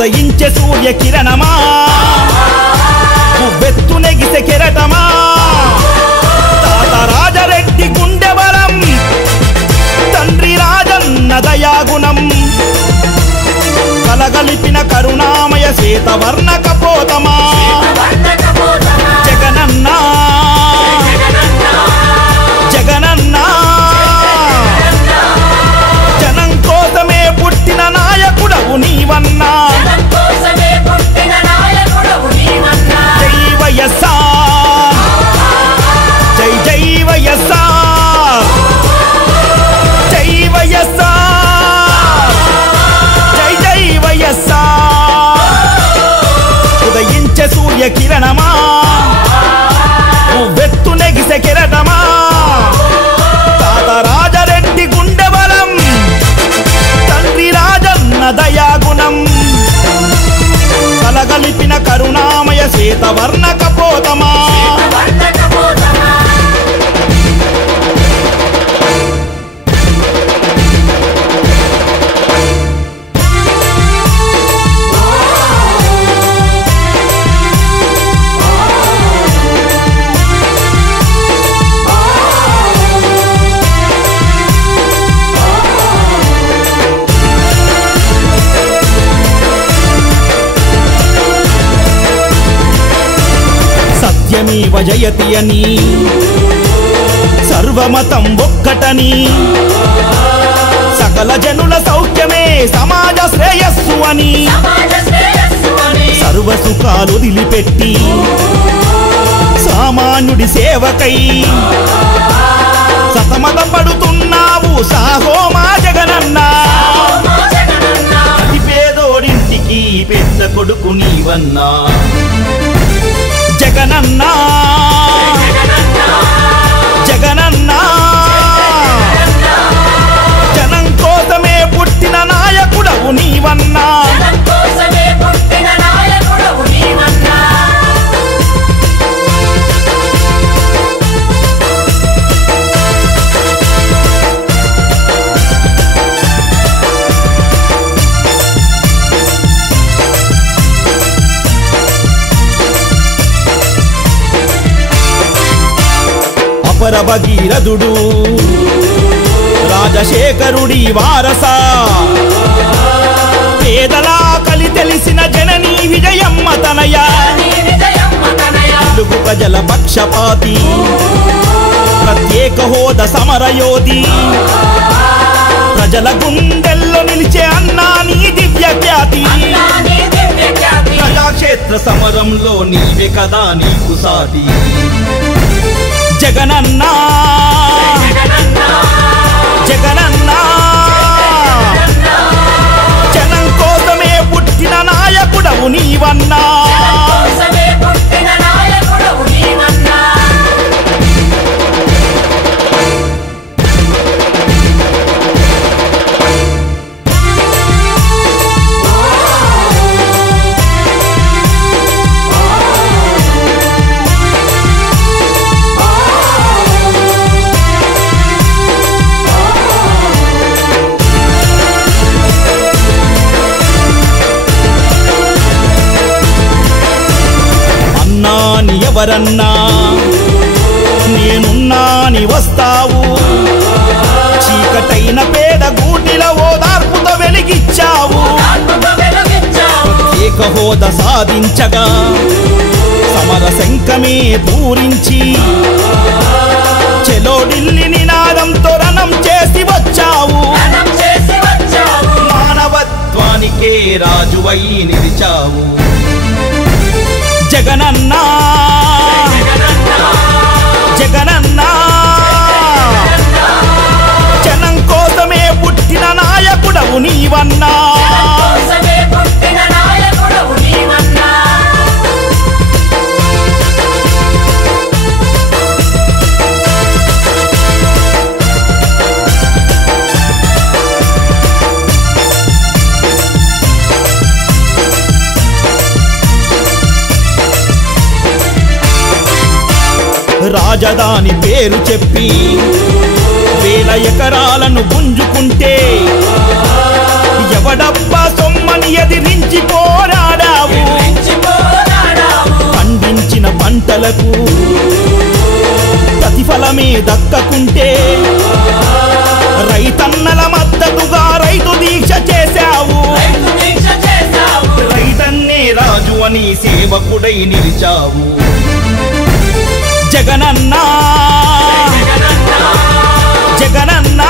ఉదయించే సూర్య కిరణమా ఉవ్వెత్తు నెగిసే కెరటమా తాత రాజరెడ్డి గుండె బలం తండ్రి రాజన్న దయాగుణం కలగలిపిన కరుణామయ శ్వేతవర్ణ కపోతమా జగనన్న జగనన్న జనం కోసమే పుట్టిన నాయకుడవు నీవన్నా జై వైఎస్ఆర్ జై జై వైఎస్ఆర్ జై వైఎస్ఆర్ జై జై వైఎస్ఆర్ ఉదయించే సూర్య కిరణమా ఉవ్వెత్తు నెగిసే కెరటమా తాత రాజరెడ్డి గుండె బలం తండ్రి రాజన్న దయాగుణం కలగలిపిన కరుణామయ శ్వేతవర్ణ కపోతమా సత్యమేవ జయతి అని సర్వమతం ఒక్కటని సకల జనుల సౌఖ్యమే సమాజ శ్రేయస్సు అని సర్వ సుఖాలు వదిలిపెట్టి సామాన్యుడి సేవకై సతమత పడుతున్నావు సాహో మా జగనన్న అతి పేదోడింటికి పెద్ద కొడుకు నీవన్నా జగనన్న జగనన్న జనం కోసమే పుట్టిన నాయకుడవు నీవన్నా అపర భగీరథుడు రాజశేఖరుడి వారస పేదల కలి తెలిసిన జననీ విజయమ్మ తనయ తెలుగు ప్రజల పక్షపాతి ప్రత్యేక హోదా సమరయోధి ప్రజల గుండెల్లో నిలిచే అన్నా నీ దివ్య ఖ్యాతి ప్రజాక్షేత్ర సమరంలో నీవే కదా నీకు సాటి జగనన్న జగనన్న జనం కోసమే పుట్టిన నాయకుడవు నీవన్నా ఎవరన్నా నేనున్నాని వస్తావు చీకటైన పేద గూటిల ఓదార్పుతో వెలిగిచ్చావు ప్రత్యేక హోదా సాధించగా సమర శంఖమే పూరించి చెలో ఢిల్లీ నినాదంతో రణం చేసి వచ్చావు మానవత్వానికే రాజువై నిలిచావు జగనన్న జగనన్న జనం కోసమే పుట్టిన నాయకుడవు నీవన్నా రాజధాని పేరు చెప్పి వేల ఎకరాలను గుంజుకుంటే ఎవడబ్బా సొమ్మని ఎదిరించిపో ప్రజలకు ప్రతిఫలమే దక్కకుంటే రైతన్నల మద్దతుగా రైతు దీక్ష చేశావు రైతన్నే రాజు అని సేవకుడై నిలిచావు జగనన్నా జగనన్నా